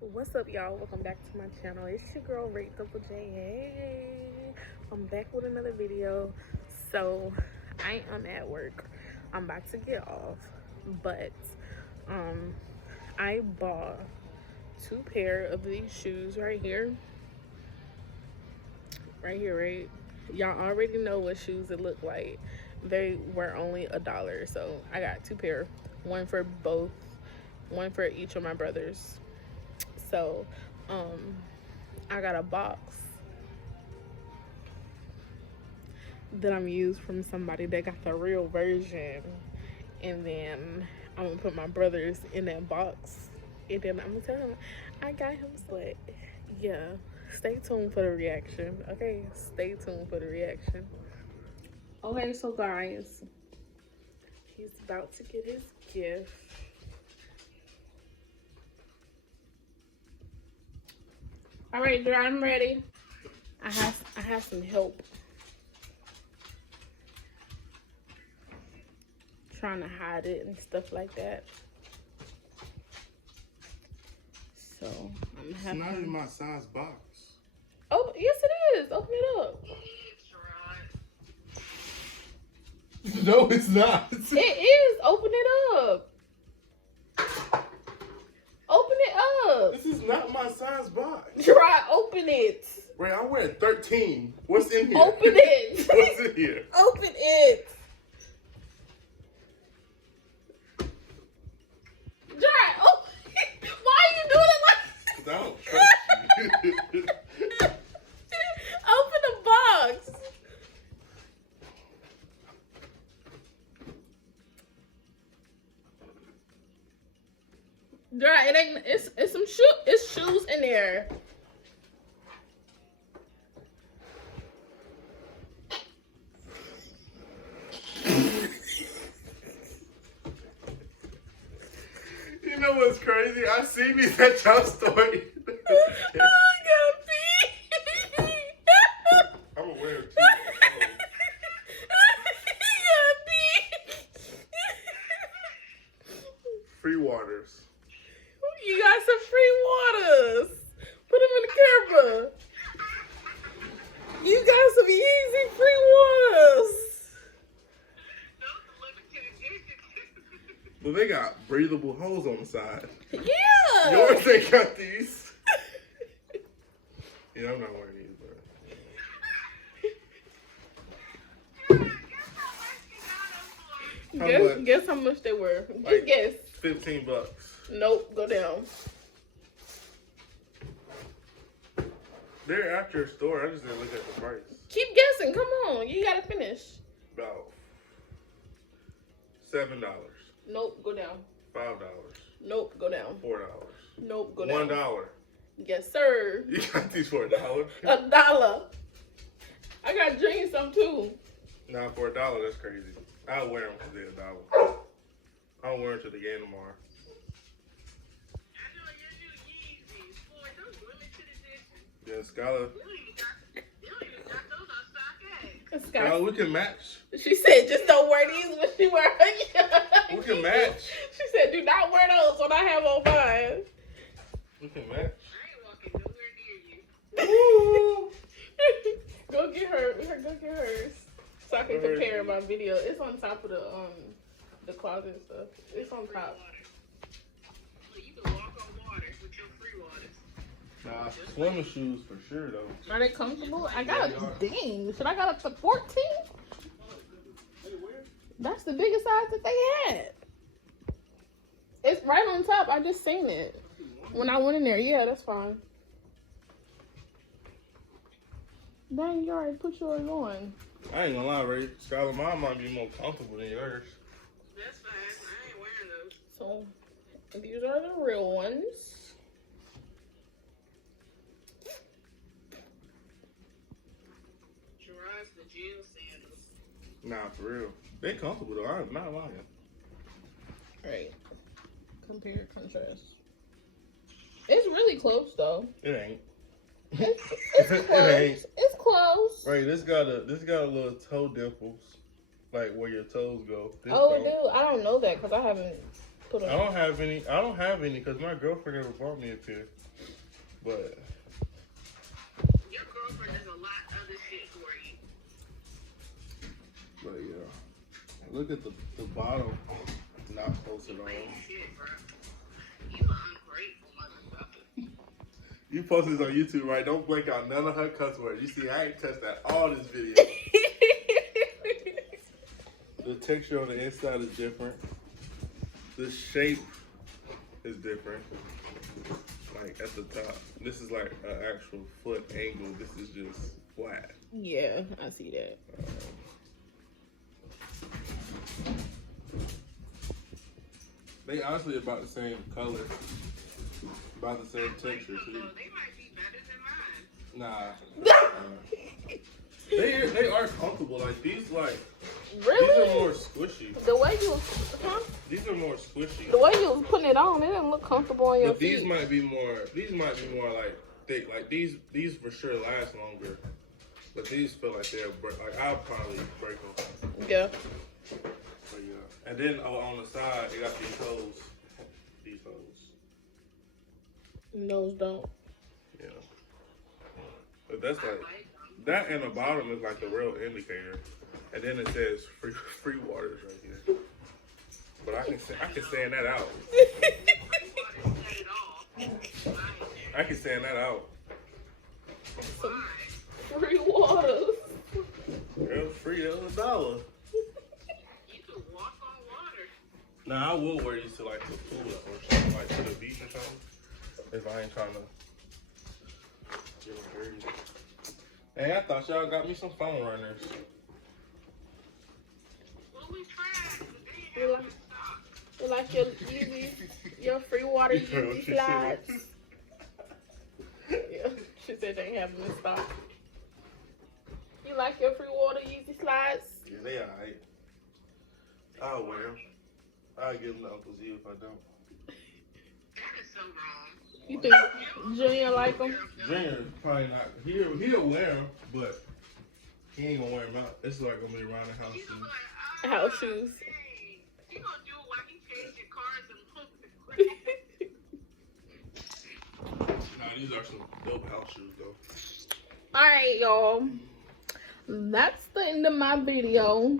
What's up, y'all? Welcome back to my channel. It's your girl Raydoublej. Hey, I'm back with another video. So I am at work. I'm about to get off, but I bought two pair of these shoes right here. Right? Y'all already know what shoes it look like. They were only $1, so I got two pair, one for each of my brothers. So I got a box that I'm used from somebody that got the real version, and then I'm gonna put my brothers in that box, and then I'm gonna tell him I got him. But yeah, stay tuned for the reaction. Okay, stay tuned for the reaction. Okay, so guys, he's about to get his gift. All right, girl, I'm ready. I have some help. Trying to hide it and stuff like that. So I'm having. It's not in my size box. Oh, yes it is. Open it up. No, it's not. It is. Open it up. Open it up. This is not my size box. Try open it. Wait, I wear 13. What's in here? Open it. What's in here? Open it. Try. Oh, why are you doing it like? 'Cause I don't trust you. Open the box. Dry. It ain't. It's some shoe. It's shoes in there. You know what's crazy? I see these at your story. Oh, I gotta pee. I'm gonna wear it too. Free waters. You got some free waters. Put them in the camera. You got some Yeezy free waters. But they got breathable holes on the side. Yeah. Yours ain't got these. Yeah, I'm not wearing these, bro. Guess how much they were. Just guess. $15. Nope. Go down. They're at your store. I just didn't look at the price. Keep guessing. Come on. You gotta finish. About $7. Nope. Go down. $5. Nope. Go down. $4. Nope. Go down. $1. Yes, sir. You got these for $1? $1. I got jeans some too. Nah, for $1, that's crazy. I'll wear them because they're $1. I'll wear them to the game tomorrow. Yeah, Skylar. Skylar, we can match. She said, just don't wear these when she wear her. We can match. She said, do not wear those when I have on mine. We can match. I ain't walking nowhere near you. Go get her. Go get hers. So I can compare my video. It's on top of the closet and stuff. It's on top. You can walk on water with your free waters. Nah, swimming shoes for sure though. Are they comfortable? I got dang. Should I got up to 14? That's the biggest size that they had. It's right on top. I just seen it when I went in there. Yeah, that's fine. Dang, you already put yours on. I ain't gonna lie, Ray. Skylar, mine might be more comfortable than yours. That's fine. I ain't wearing those. So these are the real ones. Gerard's the jail sandals. Nah, for real. They comfortable though. I'm not lying. Right. Compare contrast. It's really close though. It ain't. It's close. It ain't. It's close. Right, this got a little toe dimples, like where your toes go. This Oh, don't. dude, I don't know that because I haven't Put I on. don't have any. I don't have any because my girlfriend never bought me a pair. But Your girlfriend does a lot of other shit for you. yeah, look at the bottom. Not posted on. Shit, bro. You are ungrateful, motherfucker. You posted this on YouTube, right? Don't blank out none of her cuss words. You see, I ain't cussed at all this video. The texture on the inside is different. The shape is different. Like at the top. This is like an actual foot angle. This is just flat. Yeah, I see that. They honestly about the same color. About the same texture too. They might be better than mine. Nah. They are comfortable. Like these Really? these are more squishy. The way you, huh? These are more squishy. The way you was putting it on, it didn't look comfortable on your But feet. these might be more like thick. Like these for sure last longer. But these feel like they'll break. Like I'll probably break them. Yeah. But yeah. And then on the side, they got these holes. These holes. Those don't. Yeah. But that's like that, and the bottom is like the real indicator. And then it says free waters right here. But I can sand that out. I can sand that out. Some free waters. It was free. It was $1. You could walk on water. Now I will wear these to like the pool or something, like to the beach or something. If I ain't trying to get them dirty. Hey, I thought y'all got me some phone runners. Well, we tried, but they You ain't like, having stock. you like your Yeezy, your free water Yeezy slides? Yeah, she said they ain't having in stock. You like your free water Yeezy slides? Yeah, they alright. I'll wear them. I'll give them to Uncle Z if I don't. That is so wrong. You think Junior like them? Junior probably not. He'll wear them, but he ain't gonna wear them out. It's like gonna be around the house. He's gonna be like, House shoes. Hey. He gonna do it while he changing cars and looking. Nah, these are some dope house shoes though. Alright, y'all. That's the end of my video.